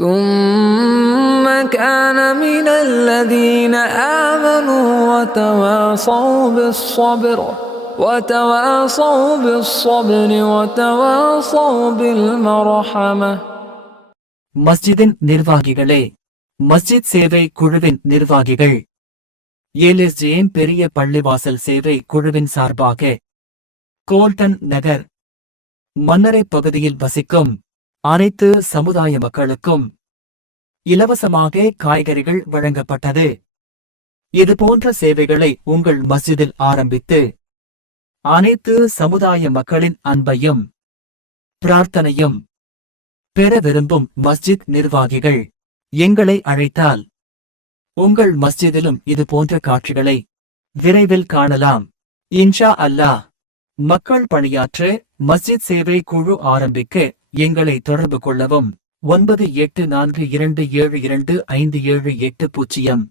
ثم كان من الذين آمنوا وتواصوا بالصبر وتواصوا بالصبر وتواصوا بالمرحمة மஸ்ஜிதின் நிர்வாகிகளே மஸ்ஜித் சேவை குழுவின் நிர்வாகிகள் ஏலிஸ்ஜேம் பெரிய பள்ளிவாசல் சேவை குழுவின் சார்பாக கோல்டன் நகர் மன்னரை பகுதியில் வசிக்கும் அனைத்து சமுதாய மக்களுக்கும் இலவசமாக காய்கறிகள் வழங்கப்பட்டது. இதுபோன்ற சேவைகளை உங்கள் மஸ்ஜிதில் ஆரம்பித்து அனைத்து சமுதாய மக்களின் அன்பையும் பிரார்த்தனையும் பெற விரும்பும் மஸ்ஜித் நிர்வாகிகள் எங்களை அழைத்தால் உங்கள் மஸ்ஜிதிலும் இது போன்ற காட்சிகளை விரைவில் காணலாம். இன்ஷா அல்லாஹ் மக்கள் பணியாற்ற மஸ்ஜித் சேவை குழு ஆரம்பிக்க எங்களை தொடர்பு கொள்ளவும். ஒன்பது எட்டு நான்கு இரண்டு ஏழு இரண்டு ஐந்து ஏழு எட்டு பூஜ்ஜியம்.